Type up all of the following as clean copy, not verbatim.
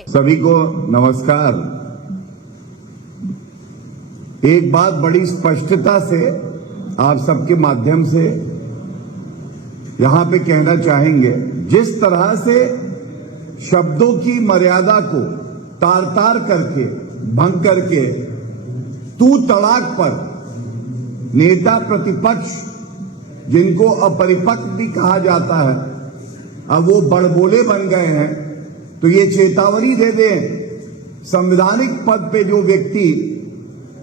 सभी को नमस्कार। एक बात बड़ी स्पष्टता से आप सबके माध्यम से यहां पे कहना चाहेंगे, जिस तरह से शब्दों की मर्यादा को तार तार करके भंग करके तू तड़ाक पर नेता प्रतिपक्ष जिनको अपरिपक्व भी कहा जाता है, अब वो बड़बोले बन गए हैं, तो ये चेतावनी दे दें संवैधानिक पद पे जो व्यक्ति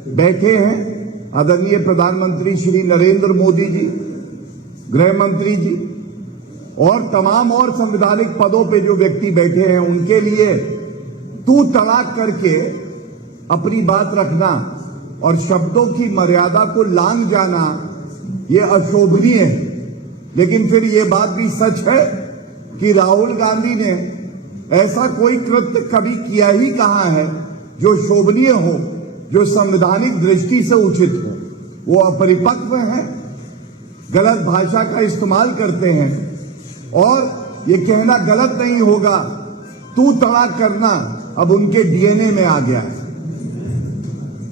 बैठे हैं, आदरणीय प्रधानमंत्री श्री नरेंद्र मोदी जी, गृह मंत्री जी और तमाम और संवैधानिक पदों पे जो व्यक्ति बैठे हैं, उनके लिए तू तड़ाक करके अपनी बात रखना और शब्दों की मर्यादा को लांघ जाना, ये अशोभनीय है। लेकिन फिर ये बात भी सच है कि राहुल गांधी ने ऐसा कोई कृत्य कभी किया ही कहाँ है जो शोभनीय हो, जो संवैधानिक दृष्टि से उचित हो। वो अपरिपक्व हैं, गलत भाषा का इस्तेमाल करते हैं और ये कहना गलत नहीं होगा, तू तड़ाक करना अब उनके डीएनए में आ गया है।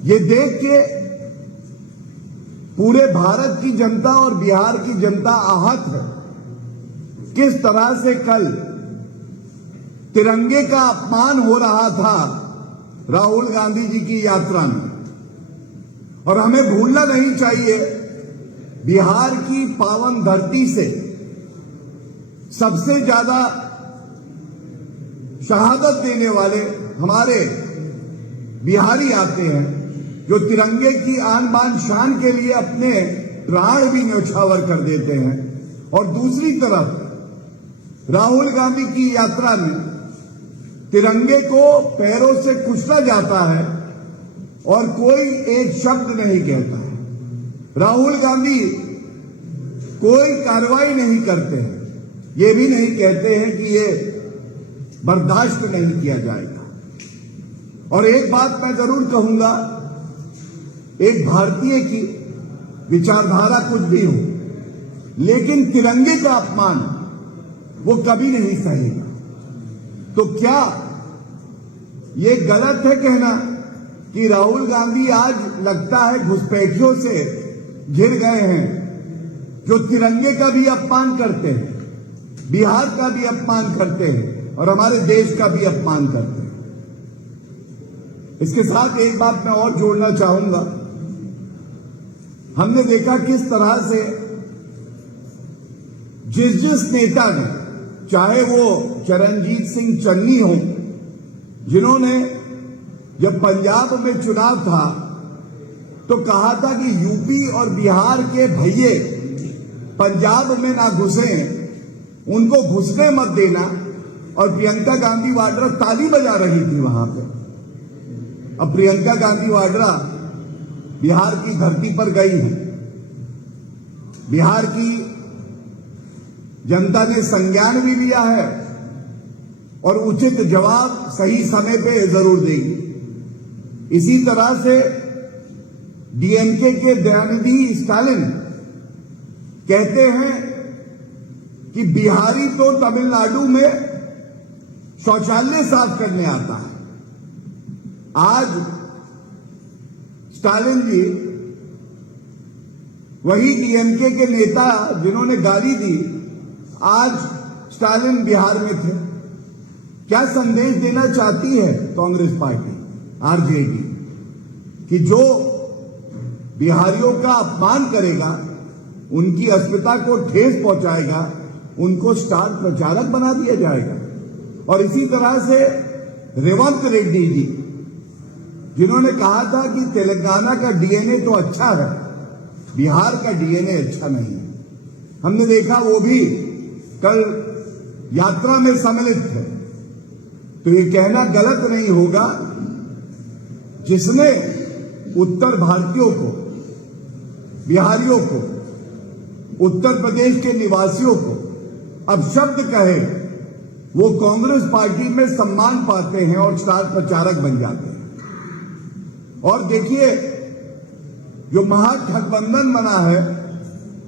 ये देख के पूरे भारत की जनता और बिहार की जनता आहत है। किस तरह से कल तिरंगे का अपमान हो रहा था राहुल गांधी जी की यात्रा में, और हमें भूलना नहीं चाहिए बिहार की पावन धरती से सबसे ज्यादा शहादत देने वाले हमारे बिहारी आते हैं, जो तिरंगे की आन बान शान के लिए अपने प्राण भी न्यौछावर कर देते हैं। और दूसरी तरफ राहुल गांधी की यात्रा में तिरंगे को पैरों से कुचला जाता है और कोई एक शब्द नहीं कहता है। राहुल गांधी कोई कार्रवाई नहीं करते हैं, ये भी नहीं कहते हैं कि ये बर्दाश्त नहीं किया जाएगा। और एक बात मैं जरूर कहूंगा, एक भारतीय की विचारधारा कुछ भी हो, लेकिन तिरंगे का अपमान वो कभी नहीं सहेगा। तो क्या ये गलत है कहना कि राहुल गांधी आज लगता है घुसपैठियों से घिर गए हैं, जो तिरंगे का भी अपमान करते हैं, बिहार का भी अपमान करते हैं और हमारे देश का भी अपमान करते हैं। इसके साथ एक बात मैं और जोड़ना चाहूंगा। हमने देखा किस तरह से जिस नेता ने, चाहे वो चरणजीत सिंह चन्नी हो, जिन्होंने जब पंजाब में चुनाव था तो कहा था कि यूपी और बिहार के भैये पंजाब में ना घुसे, उनको घुसने मत देना, और प्रियंका गांधी वाड्रा ताली बजा रही थी वहां पे। अब प्रियंका गांधी वाड्रा बिहार की धरती पर गई है, बिहार की जनता ने संज्ञान भी लिया है और उचित जवाब सही समय पे जरूर देगी। इसी तरह से डीएमके के दयानिधि स्टालिन कहते हैं कि बिहारी तो तमिलनाडु में शौचालय साफ करने आता है। आज स्टालिन जी, वही डीएमके के नेता जिन्होंने गाली दी, आज स्टालिन बिहार में थे। क्या संदेश देना चाहती है कांग्रेस पार्टी, आरजेडी, कि जो बिहारियों का अपमान करेगा, उनकी अस्मिता को ठेस पहुंचाएगा, उनको स्टार प्रचारक बना दिया जाएगा। और इसी तरह से रेवंत रेड्डी जी, जिन्होंने कहा था कि तेलंगाना का डीएनए तो अच्छा है, बिहार का डीएनए अच्छा नहीं है, हमने देखा वो भी कल यात्रा में सम्मिलित थे। तो ये कहना गलत नहीं होगा, जिसने उत्तर भारतीयों को, बिहारियों को, उत्तर प्रदेश के निवासियों को अब शब्द कहे, वो कांग्रेस पार्टी में सम्मान पाते हैं और स्टार प्रचारक बन जाते हैं। और देखिए, जो महागठबंधन बना है,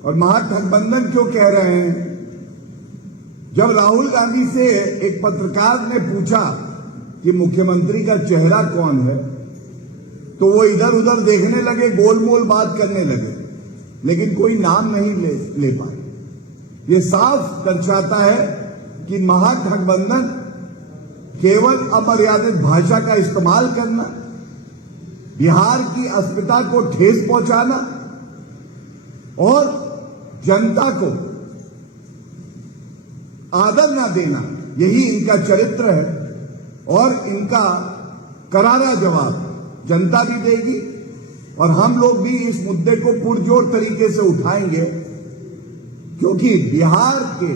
और महागठबंधन क्यों कह रहे हैं, जब राहुल गांधी से एक पत्रकार ने पूछा कि मुख्यमंत्री का चेहरा कौन है, तो वो इधर उधर देखने लगे, गोलमोल बात करने लगे, लेकिन कोई नाम नहीं ले पाए। ये साफ दर्शाता है कि महागठबंधन केवल अमर्यादित भाषा का इस्तेमाल करना, बिहार की अस्मिता को ठेस पहुंचाना और जनता को आदर न देना, यही इनका चरित्र है। और इनका करारा जवाब जनता भी देगी और हम लोग भी इस मुद्दे को पुरजोर तरीके से उठाएंगे, क्योंकि बिहार के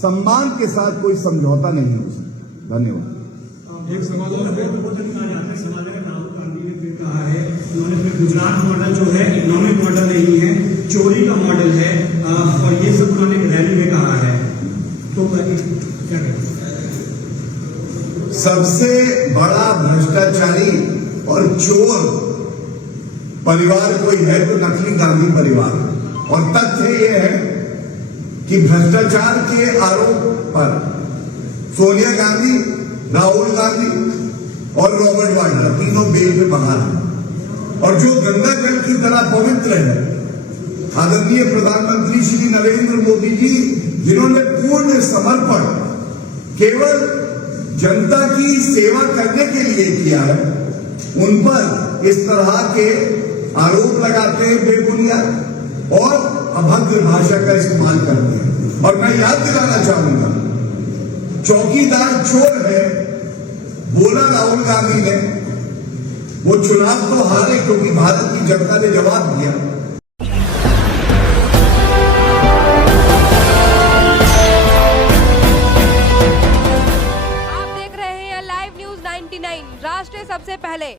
सम्मान के साथ कोई समझौता नहीं हो सकता। धन्यवाद। एक सवाल और है, राहुल गांधी ने फिर कहा है, उन्होंने फिर गुजरात मॉडल जो है इकोनॉमिक मॉडल नहीं है, चोरी का मॉडल है, और ये सब उन्होंने रैली में कहा है, तो क्या कहें? सबसे बड़ा भ्रष्टाचारी और चोर परिवार कोई है तो नकली गांधी परिवार। और तथ्य यह है कि भ्रष्टाचार के आरोप पर सोनिया गांधी, राहुल गांधी और रॉबर्ट वाड्रा तीनों बेल पे बाहर हैं। और जो गंगा जल की तरह पवित्र है, आदरणीय प्रधानमंत्री श्री नरेंद्र मोदी जी, जिन्होंने पूर्ण समर्पण केवल जनता की सेवा करने के लिए किया है, उन पर इस तरह के आरोप लगाते हैं बेबुनियाद और अभद्र भाषा का इस्तेमाल करते हैं। और मैं याद दिलाना चाहूंगा, चौकीदार चोर है बोला राहुल गांधी ने, वो चुनाव तो हारे क्योंकि भारत की जनता ने जवाब दिया। आप देख रहे हैं लाइव न्यूज 99, राष्ट्र सबसे पहले।